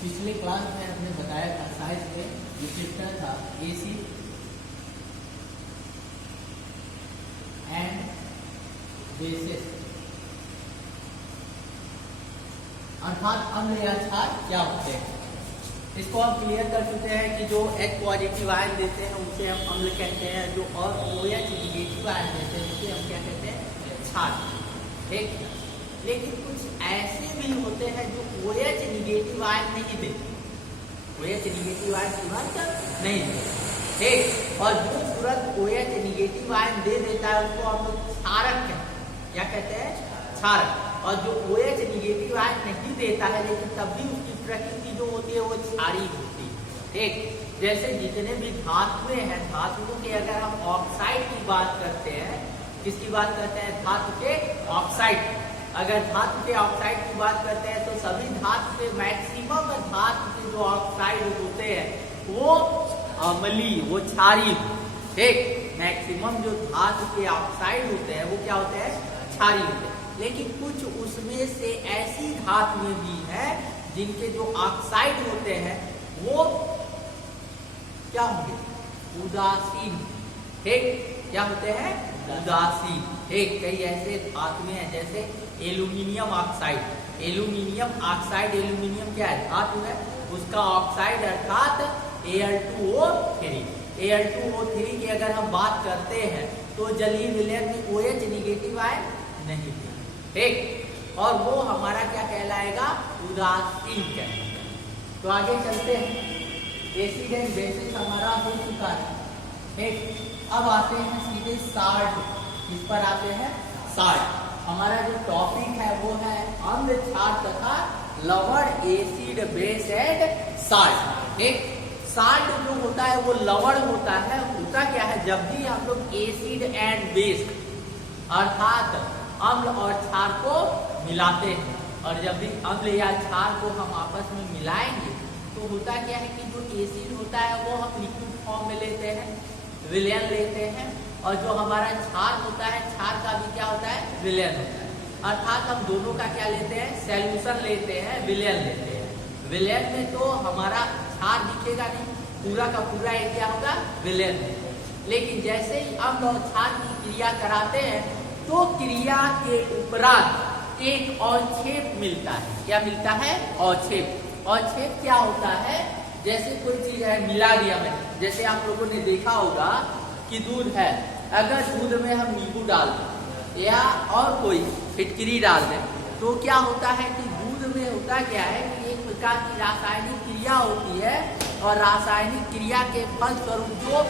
पिछले क्लास में हमने बताया था साइंस में ये चैप्टर था एसिड एंड बेसिस, अर्थात अम्ल या क्षार क्या होते हैं। इसको हम क्लियर कर चुके हैं कि जो H पॉजिटिव आयन देते हैं उसे हम अम्ल कहते हैं, जो और OH निगेटिव आयन देते हैं उसे हम क्या कहते हैं, क्षार। ठीक, लेकिन कुछ ऐसे भी होते हैं जो OH निगेटिव आयन नहीं देते, OH निगेटिव आयन तुरंत नहीं देते। ठीक, और जो तुरंत OH निगेटिव आयन दे देता है उसको हम लोग क्षारक कहते हैं। क्या कहते हैं, क्षारक। और जो OH निगेटिव आयन नहीं देता है लेकिन तब भी उसकी प्रकृति जो होती है वो क्षारीय होती है। ठीक, जैसे जितने भी धातुएं हैं, धातुओं के अगर हम ऑक्साइड की बात करते हैं, किसकी बात करते हैं, धातु के ऑक्साइड। अगर धातु के ऑक्साइड की बात करते हैं तो सभी धातु के मैक्सिमम धातु के जो ऑक्साइड होते हैं वो अम्लीय, वो क्षारीय। ठीक, मैक्सिमम जो धातु के ऑक्साइड होते हैं वो क्या होते हैं, क्षारीय होते हैं। लेकिन कुछ उसमें से ऐसी धातुएं भी हैं जिनके जो ऑक्साइड होते हैं वो क्या होंगे, उदासीन। ठीक, क्या होते हैं, उदासीन। ठीक, कई ऐसे धातुएं हैं जैसे aluminium oxide. Aluminium oxide, aluminium क्या है, धातु है, उसका ऑक्साइड अर्थात Al2O3। Al2O3 की अगर हम बात करते हैं तो जलीय विलयन में OH निगेटिव आयन नहीं है। ठीक, और वो हमारा क्या कहलाएगा, उदासीन कहलाएगा। तो आगे चलते हैं, एसिड एंड बेसिस हमारा हो चुका है। ठीक, अब आते हैं सीधे साल्ट। इस पर आते हैं साल्ट। हमारा जो टॉपिक है वो है अम्ल, क्षार तथा लवण, एसिड, बेस एंड साल्ट। ठीक, साल्ट जो होता है वो लवण होता है। होता क्या है, जब भी हम लोग एसिड एंड बेस अर्थात अम्ल और क्षार को मिलाते हैं, और जब भी अम्ल या क्षार को हम आपस में मिलाएंगे तो होता क्या है कि जो एसिड होता है वो हम लिक्विड फॉर्म में लेते हैं, विलयन लेते हैं, और जो हमारा क्षार होता है, क्षार का भी क्या होता है, विलयन होता है। अर्थात हम दोनों का क्या लेते हैं, सॉल्यूशन लेते हैं, विलयन लेते हैं। विलयन में तो हमारा क्षार दिखेगा नहीं, पूरा का पूरा एक क्या होगा, विलयन है। लेकिन जैसे ही अम्ल और क्षार की क्रिया कराते हैं तो क्रिया के उपरांत एक अवक्षेप मिलता है। क्या मिलता है, अवक्षेप। अवक्षेप क्या होता है, जैसे कोई चीज है, मिला दिया में, जैसे आप लोगों ने देखा होगा कि दूध है, अगर दूध में हम नींबू डाल दें या और कोई फिटकरी डाल दें तो क्या होता है कि दूध में होता क्या है कि एक प्रकार की रासायनिक क्रिया होती है, और रासायनिक क्रिया के फलस्वरूप जो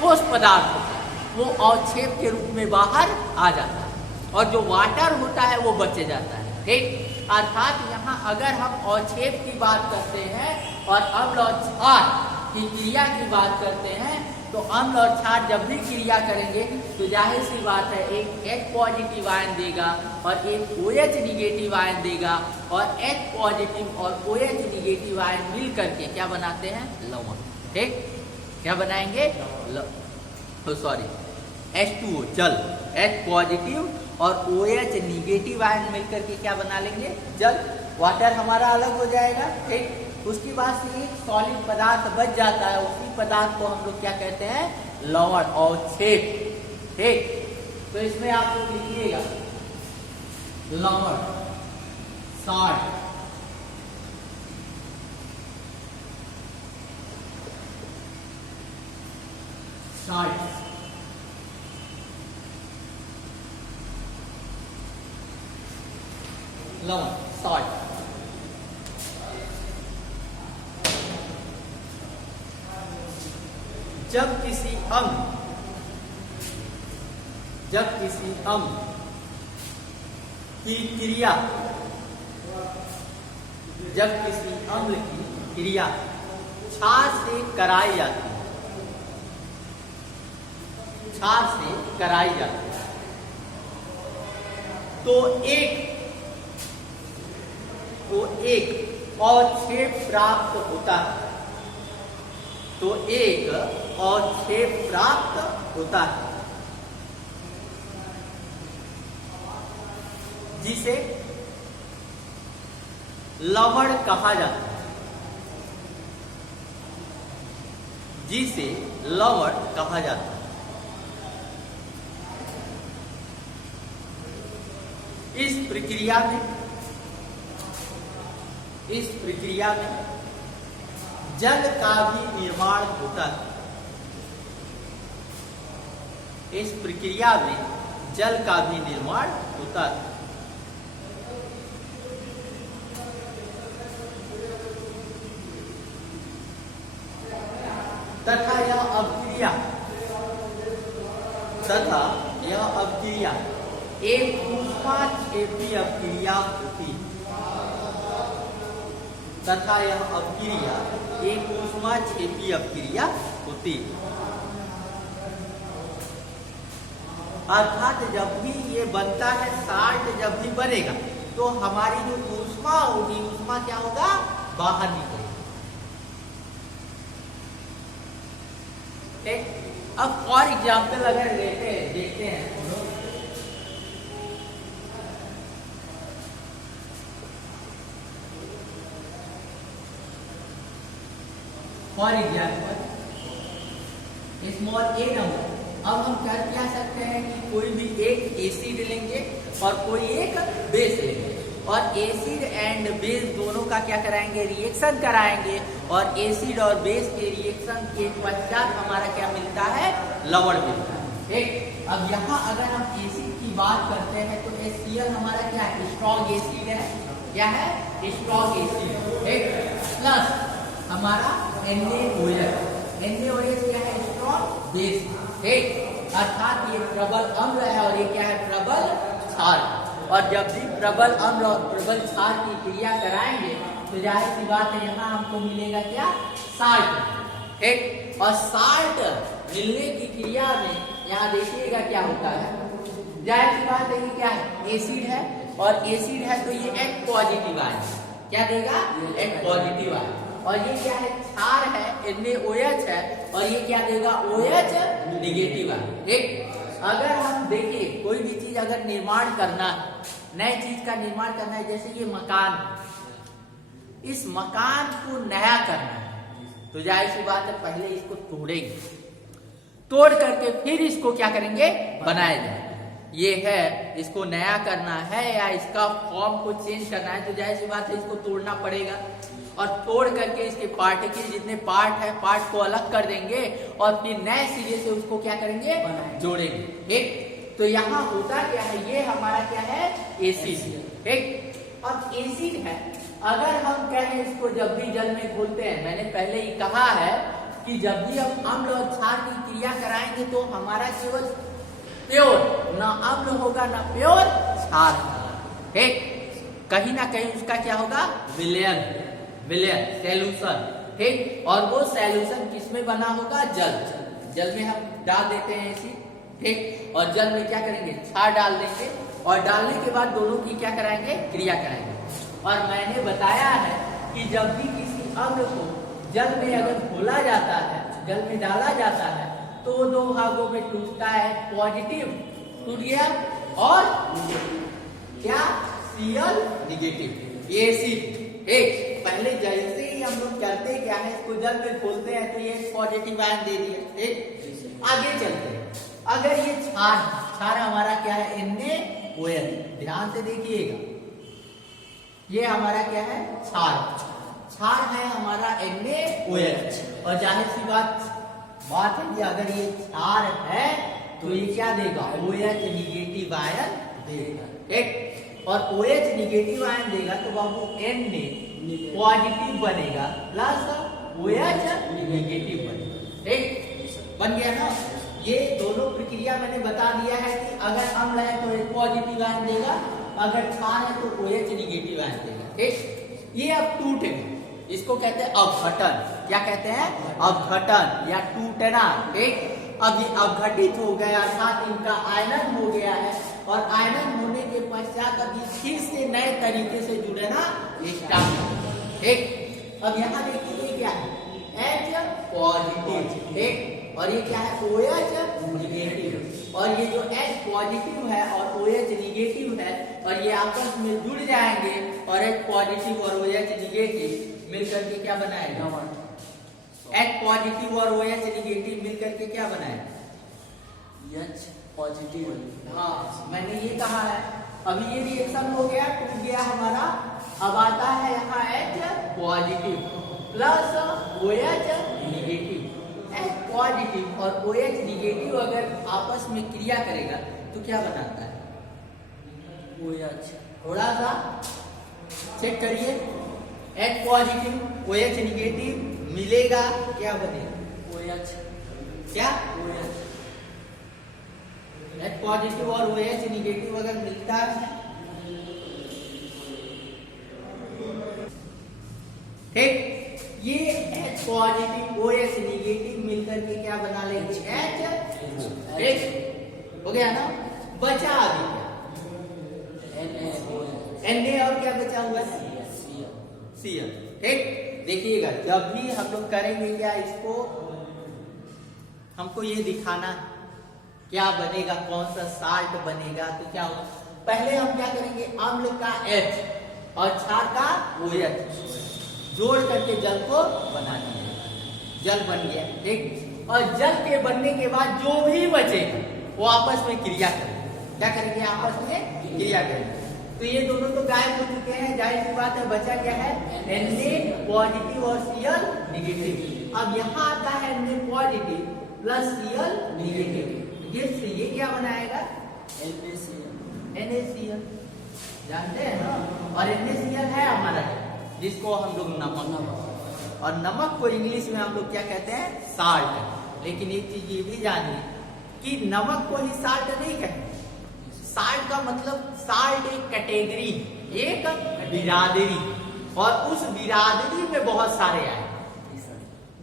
ठोस पदार्थ होता है वो अवक्षेप के रूप में बाहर आ जाता है, और जो वाटर होता है वो बचे जाता है। ठीक, अर्थात यहाँ अगर हम अवक्षेप की बात करते हैं और अम्ल और क्षार की क्रिया की बात करते हैं तो अम्ल और क्षार जब भी क्रिया करेंगे तो जाहिर सी बात है एक H पॉजिटिव आयन देगा और एक OH निगेटिव आयन देगा, और H पॉजिटिव और OH निगेटिव आयन मिल करके क्या बनाते हैं, लवण। ठीक, क्या बनाएंगे, H2O, जल। H पॉजिटिव और OH निगेटिव आयन मिलकर के क्या बना लेंगे, जल। वाटर हमारा अलग हो जाएगा। ठीक, उसके बाद से एक सॉलिड पदार्थ बच जाता है, उसी पदार्थ को हम लोग क्या कहते हैं, लवण, अवक्षेप। ठीक, तो इसमें आप लोग लिखिएगा लवण, साल्ट, साल्ट, लवण, साल्ट। जब किसी अम्ल की क्रिया, जब किसी अम्ल की क्रिया क्षार से कराई जाती है, क्षार से कराई जाती है, तो एक अवक्षेप प्राप्त होता है, तो एक अवक्षेप प्राप्त होता है जिसे लवण कहा जाता है, जिसे लवण कहा जाता है। इस प्रक्रिया में जल का भी निर्माण होता है। इस प्रक्रिया में जल का भी निर्माण होता है। तथा यह अभिक्रिया एक ऊष्माक्षेपी अभिक्रिया होती है। तथा यह अभिक्रिया एक ऊष्माक्षेपी अभिक्रिया होती है। अर्थात जब भी ये बनता है, साल्ट जब भी बनेगा तो हमारी जो ऊष्मा होगी, ऊष्मा क्या होगा, बाहर निकलेगा। अब फॉर एग्जाम्पल अगर देखते हैं for example small A number. अब हम कर क्या सकते हैं कि कोई भी एक एसिड लेंगे और कोई एक बेस लेंगे, और एसिड एंड बेस दोनों का क्या कराएंगे, रिएक्शन कराएंगे, और एसिड और बेस के रिएक्शन के पश्चात हमारा क्या मिलता है, लवण मिलता है। ठीक, अब यहाँ अगर हम एसिड की बात करते हैं तो HCl हमारा क्या है, स्ट्रॉन्ग एसिड है। क्या है, स्ट्रॉन्ग एसिड। ठीक, प्लस हमारा NaOH क्या है, स्ट्रॉन्ग बेस। ठीक, अर्थात ये प्रबल अम्ल है और ये क्या है, प्रबल क्षार। और जब भी प्रबल अम्ल और प्रबल क्षार की क्रिया कराएंगे तो जाहिर सी बात है यहाँ हमको मिलेगा क्या, साल्ट। ठीक, और साल्ट मिलने की क्रिया में यहाँ देखिएगा क्या होता है, जाहिर सी बात है ये क्या है, एसिड है, और एसिड है तो ये H पॉजिटिव आयन क्या देगा, H पॉजिटिव आयन। और ये क्या है, क्षार है, NaOH है, और ये क्या देगा, OH निगेटिव आयन। ठीक, अगर हम देखिए कोई भी चीज अगर निर्माण करना है, नए चीज का निर्माण करना है, जैसे ये मकान, इस मकान को नया करना है तो जाहिर सी बात है पहले इसको तोड़ेंगे, तोड़ करके फिर इसको क्या करेंगे, बनाया जाए। ये है, इसको नया करना है या इसका फॉर्म को चेंज करना है तो जाहिर सी बात है इसको तोड़ना पड़ेगा, और तोड़ करके इसके पार्टिकल जितने पार्ट है, पार्ट को अलग कर देंगे और फिर नए सिरे से उसको क्या करेंगे, जोड़ेंगे। ठीक, तो यहाँ होता क्या है, ये हमारा क्या है, एसिड। ठीक, अब एसिड है, अगर हम कहें इसको जब भी जल में घोलते हैं, मैंने पहले ही कहा है कि जब भी हम अम्ल और क्षार की क्रिया कराएंगे तो हमारा केवल प्योर, ना अम्ल होगा ना प्योर क्षार। ठीक, कहीं ना कहीं उसका क्या होगा, विलयन सॉल्यूशन। ठीक, और वो सॉल्यूशन किसमें बना होगा, जल में हम डाल देते हैं एसिड। ठीक, और जल में क्या करेंगे, क्षार डाल देंगे, और डालने के बाद दोनों की क्या कराएंगे, क्रिया कराएंगे। और मैंने बताया है कि जब भी किसी अम्ल को जल में अगर घोला जाता है, जल में डाला जाता है तो दो भागों में टूटता है, पॉजिटिव टूट गया और क्या, Cl निगेटिव एसिड। एक पहले जैसे ही हम लोग करते क्या है, इसको जल में खोलते हैं तो ये पॉजिटिव आयन दे दिया। ठीक, आगे चलते हैं, अगर ये क्षार हमारा क्या है, NaOH, ध्यान से देखिएगा, ये हमारा क्या है, क्षार है हमारा NaOH, और जाहिर सी बात है कि अगर ये क्षार है तो ये क्या देगा, OH निगेटिव आयन देगा। ठीक, और OH निगेटिव आयन देगा तो बाबू Na पॉजिटिव बनेगा प्लस OH निगेटिव बनेगा। ठीक, बन गया ना। ये दोनों प्रक्रिया मैंने बता दिया है कि अगर अम्ल है तो H पॉजिटिव आयन देगा, अगर क्षार है तो OH निगेटिव आयन देगा। ठीक, ये अब टूटेगा, इसको कहते हैं अपघटन। क्या कहते हैं, अपघटन या टूटना। ठीक, अब ये अपघटित हो गया, अर्थात इनका आयनन हो गया है, और आयरन होने के पश्चात अभी फिर से नए तरीके से जुड़ना स्टार्ट। ठीक, अब यहाँ देखिए क्या है, H पॉजिटिव, ठीक, और ये क्या है OH निगेटिव, और ये जो H पॉजिटिव है और OH निगेटिव है और ये आपस में जुड़ जाएंगे और H पॉजिटिव और OH निगेटिव मिलकर के क्या बनाएगा, H पॉजिटिव और OH निगेटिव मिलकर के क्या बनाएगा, H पॉजिटिव। हाँ मैंने ये कहा है। अभी ये रिएक्शन हो गया, टूट गया हमारा। अब आता है यहाँ H positive plus OH negative. H positive और OH निगेटिव अगर आपस में क्रिया करेगा तो क्या बनाता है, OH। थोड़ा सा चेक करिए, H पॉजिटिव OH निगेटिव मिलेगा क्या बनेगा, OH। क्या OH। H पॉजिटिव और OH निगेटिव अगर मिलता है, ठीक, ये H पॉजिटिव OH निगेटिव मिलकर के क्या बना लेंगे, H, ठीक हो गया ना। बचा अभी क्या, Na और क्या बचा हुआ है, Cl, ठीक। देखिएगा जब भी हम लोग करेंगे क्या इसको, हमको ये दिखाना क्या बनेगा, कौन सा साल्ट बनेगा, तो क्या होगा, पहले हम क्या करेंगे, अम्ल का H और क्षार का OH जोड़ करके जल को बना दिया, जल बन गया, ठीक। और जल के बनने के बाद जो भी बचेगा वो आपस में क्रिया करेंगे, क्या करेंगे, आपस में क्रिया करेंगे। तो ये दोनों तो गायब हो चुके हैं, जाहिर सी बात है, बचा क्या है, Na पॉजिटिव और Cl निगेटिव। अब यहाँ आता है Na positive plus Cl negative, ये क्या बनाएगा, NaCl, जानते हैं ना। और NaCl है हमारा जिसको हम लोग नमक, और नमक को इंग्लिश में हम लोग क्या कहते हैं, साल्ट। लेकिन एक चीज ये भी जानिए कि नमक को ही साल्ट नहीं कहते, साल्ट का मतलब साल्ट एक कैटेगरी, एक बिरादरी, और उस बिरादरी में बहुत सारे आए।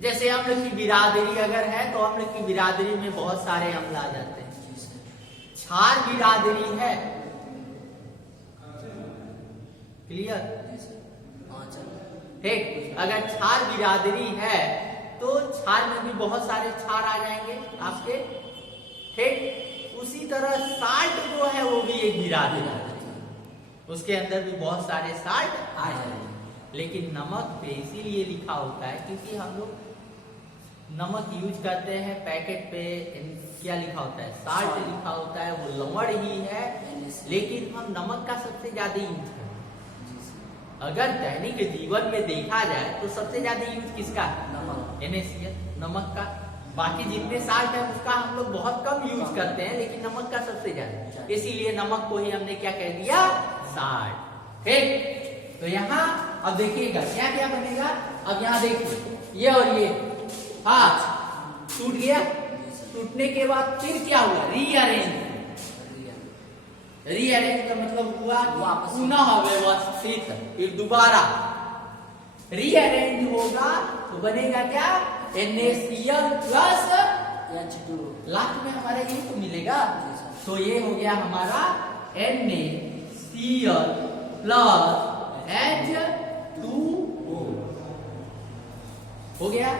जैसे अम्ल की बिरादरी अगर है तो अम्ल की बिरादरी में बहुत सारे अम्ल आ जाते हैं। क्षार बिरादरी है, क्लियर, ठीक। अगर क्षार बिरादरी है तो क्षार में भी बहुत सारे क्षार आ जाएंगे आपके, ठीक। उसी तरह साल्ट जो है वो भी एक बिरादरी है, उसके अंदर भी बहुत सारे साल्ट आ जाएंगे। लेकिन नमक पे इसीलिए लिखा होता है क्योंकि हम लोग नमक यूज करते हैं पैकेट पे, क्या लिखा होता है, साल्ट लिखा होता है, वो लवण ही है, लेकिन हम नमक का सबसे ज्यादा यूज करते हैं। अगर दैनिक जीवन में देखा जाए तो सबसे ज्यादा यूज किसका है, नमक, NaCl, नमक का। बाकी जितने साल्ट है उसका हम लोग बहुत कम यूज करते हैं, लेकिन नमक का सबसे ज्यादा, इसीलिए नमक को ही हमने क्या कह दिया, साल्ट, ठीक। तो यहाँ अब देखिएगा क्या क्या बनेगा। अब यहाँ देखिए ये और ये हाँ टूट गया, टूटने के बाद फिर क्या हुआ, रीअरेंज। रीअरेंज का मतलब हुआ पुनः व्यवस्थित, फिर दोबारा रीअरेंज होगा तो बनेगा क्या, NaCl प्लस H2, लास्ट में हमारा ये तो मिलेगा। तो ये हो गया हमारा NaCl प्लस H2O हो गया।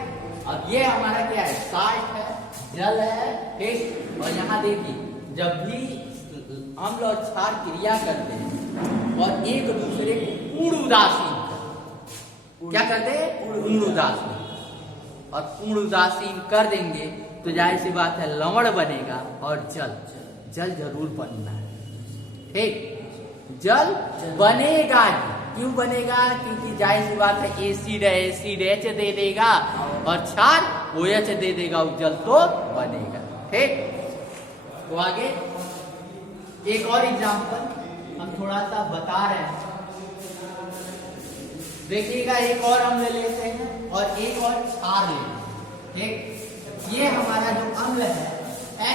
अब ये हमारा क्या है, साल्ट है, जल है, ठीक। और यहाँ देखिए जब भी अम्ल और क्षार क्रिया करते हैं और एक दूसरे को पूर्ण उदासीन, क्या करते हैं, पूर्ण उदासीन, और पूर्ण उदासीन कर देंगे तो जाहिर सी बात है लवण बनेगा और जल जरूर बनना है, ठीक। जल बनेगा ही, क्यों बनेगा, क्योंकि जाहिर सी बात है एसिड है, एसिड H दे देगा और क्षार OH दे देगा, जल तो बनेगा, ठीक। तो आगे एक और एग्जांपल हम थोड़ा सा बता रहे हैं, देखिएगा एक और अम्ल लेते हैं और एक और क्षार लेते हैं, ठीक। ये हमारा जो अम्ल है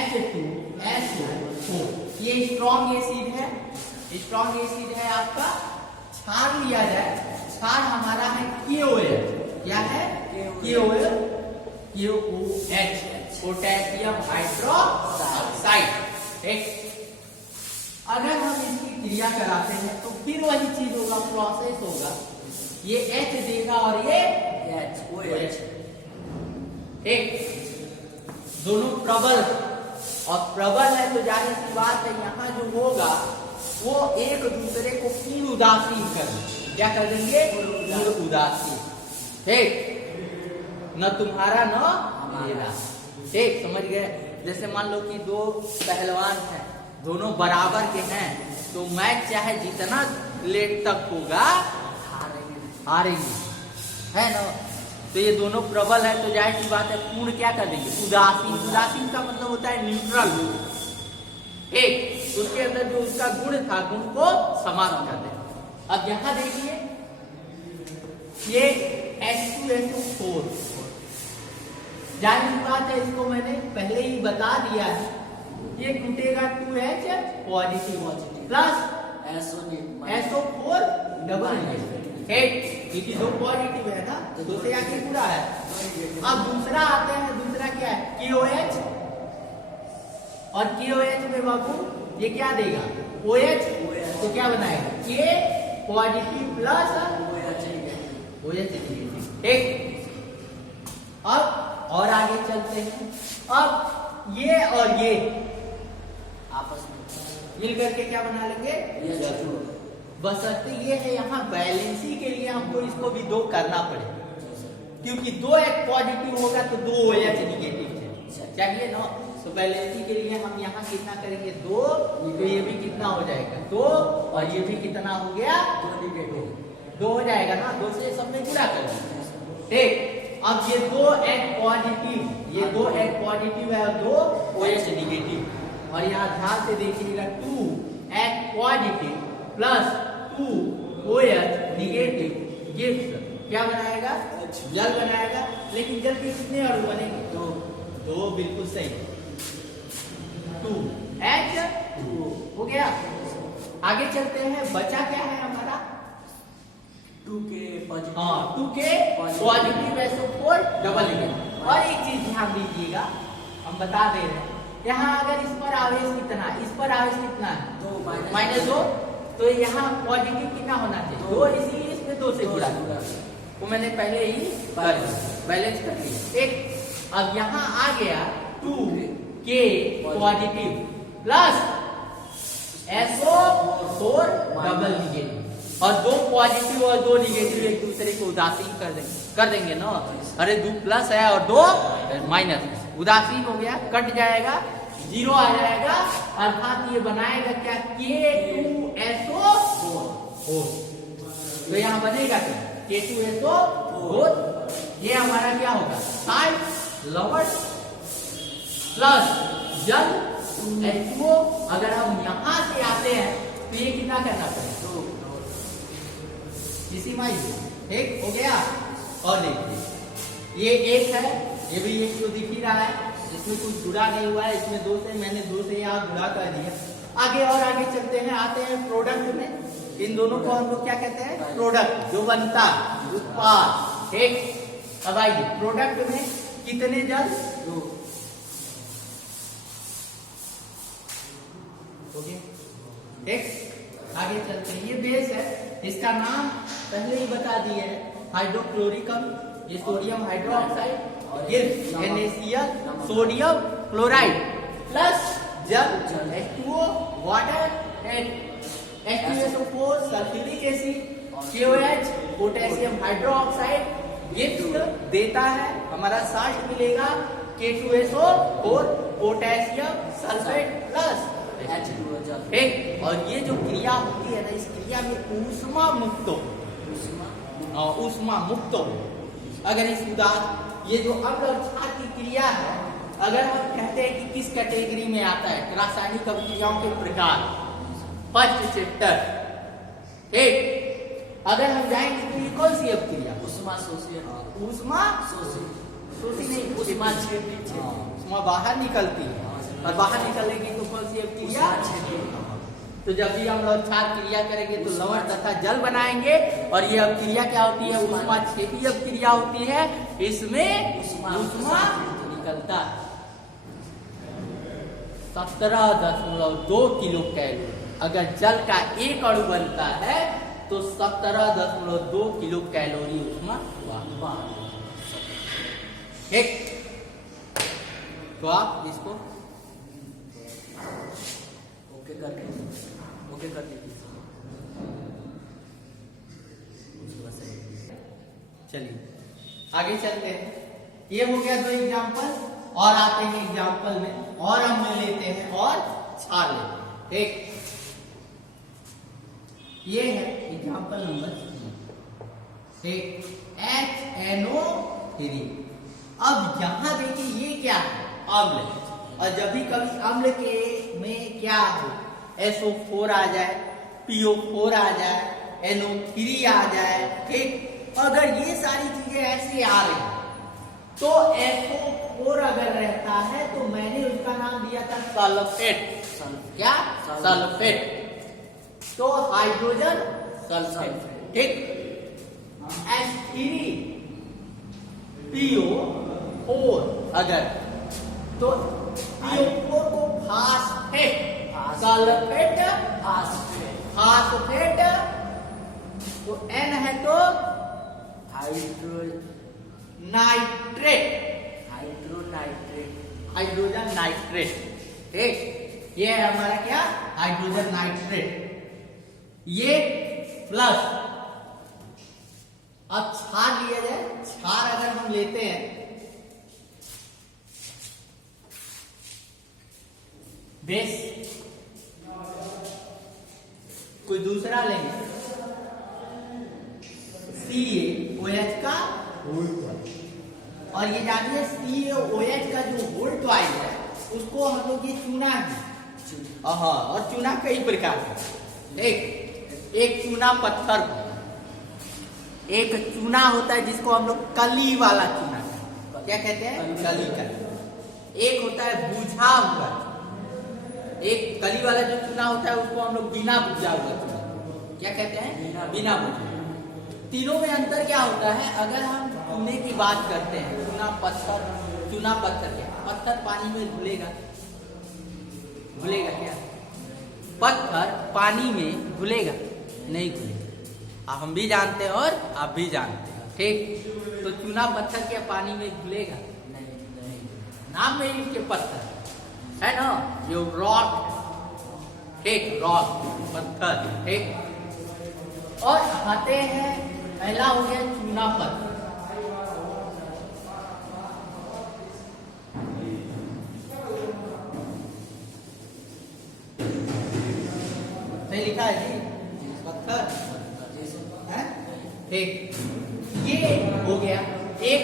H2SO4, ये स्ट्रॉन्ग एसिड है, स्ट्रॉन्ग एसिड है आपका। क्षार लिया जाए, क्षार हमारा है KOH, क्या है, KOH, पोटेशियम हाइड्रोक्साइड, ठीक। अगर हम इसकी क्रिया कराते हैं तो फिर वही चीज होगा, प्रोसेस होगा, ये H देगा और ये H OH। एक दोनों प्रबल और प्रबल है तो जाहिर सी बात है यहाँ जो होगा वो एक दूसरे को पूर्ण उदासीन कर देंगे। क्या कर देंगे? पूर्ण उदासीन। ठीक, न तुम्हारा न मेरा। ठीक, समझ गए? जैसे मान लो कि दो पहलवान हैं, दोनों बराबर के हैं, तो मैच चाहे जितना लेट तक होगा हारेंगे, है ना? तो ये दोनों प्रबल है तो जाहिर सी बात है पूर्ण क्या कर देंगे? उदासीन। उदासीन का मतलब होता है न्यूट्रल। एक उसके अंदर जो उसका गुण था, गुण को समाप्त कर दे। अब यहां देखिए ये H2SO4, जाहिर सी बात है इसको मैंने पहले ही बता दिया है, ये टूटेगा 2H positive plus SO4 double negative. क्योंकि दो पॉजिटिव है ना, तो दो से आगे पूरा है। अब दूसरा आते हैं, दूसरा क्या है? KOH, और KOH में बाबू ये क्या देगा? OH, तो क्या बनाएगा? K positive plus OH negative. ठीक, अब और आगे चलते हैं। अब ये और ये आपस में मिल करके क्या बना लेंगे? बशर्ते ये है यहाँ बैलेंसी के लिए हमको इसको भी दो करना पड़ेगा, क्योंकि दो एक पॉजिटिव होगा तो दो OH नेगेटिव चाहिए ना। तो बैलेंसी के लिए हम यहाँ कितना करेंगे? दो, तो ये भी कितना हो जाएगा? दो, और ये भी कितना हो गया? दो हो जाएगा ना, दो से सब में पूरा कर देंगे। ठीक, अब ये दो एक पॉजिटिव, ये दो एक पॉजिटिव है और दो OH नेगेटिव, और यहाँ ध्यान से देखिएगा 2 एक positive plus 2 OH negative gives क्या बनाएगा? जल बनाएगा। लेकिन जल के कितने अणु बनेंगे? दो, बिल्कुल सही। 2H2 हो गया। आगे चलते हैं, बचा क्या है हमारा? 2K positive. हाँ, 2K positive SO4 double negative. और एक चीज ध्यान दीजिएगा, हम बता दे रहे हैं, यहाँ अगर इस पर आवेश कितना, इस पर आवेश कितना है? -2, तो यहाँ पॉजिटिव कितना होना चाहिए? 2, इसीलिए इसमें 2 से गुणा वो मैंने पहले ही बैलेंस कर लिया। एक अब यहाँ आ गया 2K positive plus SO4 double negative, और दो पॉजिटिव और दो नेगेटिव एक दूसरे को उदासीन कर देंगे ना। अरे 2 प्लस है और 2 माइनस, उदासीन हो गया, कट जाएगा, 0 आ जाएगा, अर्थात ये बनाएगा क्या? K2SO4। तो यहाँ बनेगा क्या? K2SO4, ये हमारा क्या होगा? साल्ट लवण प्लस जल H2O। अगर हम यहां से आते हैं तो ये कितना करना पड़ेगा? इसी माइल। ठीक हो गया। और देखिए ये एक है, ये भी एक जो दिख ही रहा है, इसमें कुछ जुड़ा नहीं हुआ है, इसमें 2 से, मैंने 2 से यहाँ जुड़ा कर दिया। आगे और आगे चलते हैं, आते हैं प्रोडक्ट में। इन दोनों को हम लोग क्या कहते हैं? प्रोडक्ट, जो बनता उत्पाद। ठीक, अब आइए प्रोडक्ट में कितने जल? 2। ओके, ठीक, आगे चलते हैं। ये बेस है, इसका नाम पहले ही बता दिए है, हाइड्रोक्लोरिकम। ये sodium hydroxide gives NaCl sodium chloride plus जल H2O water and H2SO4 sulphuric acid, KOH potassium hydroxide gives देता है, हमारा साल्ट मिलेगा K2SO4 potassium sulphate plus H2O। ठीक, और ये जो क्रिया होती है ना, इस क्रिया में ऊष्मा मुक्त हो। अगर इस ये जो अम्ल और क्षार की क्रिया है, अगर हम कहते हैं कि किस कैटेगरी में आता है? रासायनिक अभिक्रियाओं के प्रकार, फर्स्ट चैप्टर। ठीक, अगर हम जाएंगे तो ये कौन सी अभिक्रिया? उष्मा शोषी नहीं, उष्मा बाहर निकलती है, और बाहर निकलेगी तो कौन सी अभिक्रिया? तो जब भी हम लोग क्षार क्रिया करेंगे तो लवण तथा जल बनाएंगे, और ये अभिक्रिया क्या होती है? उष्माक्षेपी अभिक्रिया होती है। इसमें उष्मा निकलता है 17.2 किलो कैलोरी। अगर जल का एक अणु बनता है तो 17.2 किलो कैलोरी उसमें हुआ। ठीक, तो आप इसको ओके कर दीजिए। चलिए आगे चलते हैं। ये हो गया 2 एग्जाम्पल, और आते हैं एग्जाम्पल में, और हम ले लेते हैं और छाड़ लेते हैं। ठीक, ये है एग्जाम्पल नंबर 3, HNO3। अब यहां देखिए ये क्या है, अम्ल। और जब भी कभी अम्ल के में क्या हो, SO4 आ जाए, PO4 आ जाए, NO3 आ जाए, ठीक, अगर ये सारी चीजें ऐसे आ रही तो SO4 अगर रहता है तो मैंने उसका नाम दिया था सल्फेट। क्या? सल्फेट। तो हाइड्रोजन सल्फेट। ठीक, H3PO4 अगर, तो PO4 को फास्फेट, सल्फेट, फास्फेट, तो N है तो हाइड्रोजन नाइट्रेट। ठीक, ये है हमारा क्या, हाइड्रोजन नाइट्रेट। ये प्लस, अब क्षार लिया जाए, क्षार अगर हम लेते हैं, बेस कोई दूसरा लेंगे, CaOH का होल ट्वाइस, और ये जानिए CaOH का जो होल ट्वाइस है उसको हम लोग ये चूना है। हाँ, और चूना कई प्रकार का, एक चूना पत्थर, एक चूना होता है जिसको हम लोग कली वाला चूना, क्या कहते हैं, कली का। एक होता है बुझा हुआ, एक कली वाला जो चूना होता है उसको हम लोग बिना बुझा हुआ चूना, क्या कहते हैं, बिना बुझा। तीनों में अंतर क्या होता है, अगर हम चूने की बात करते हैं, चूना पत्थर क्या, पत्थर पानी में घुलेगा क्या, पत्थर पानी में घुलेगा नहीं घुलेगा, हम भी जानते हैं और आप भी जानते हैं। ठीक, तो चूना पत्थर क्या पानी में घुलेगा नहीं, नाम में ही इसके पत्थर है ना, जो रॉक, ठीक, रॉक पत्थर। ठीक, और आते हैं, पहला हो गया चूना पत्थर, सही लिखा है जी, पत्थर है। ठीक, ये हो गया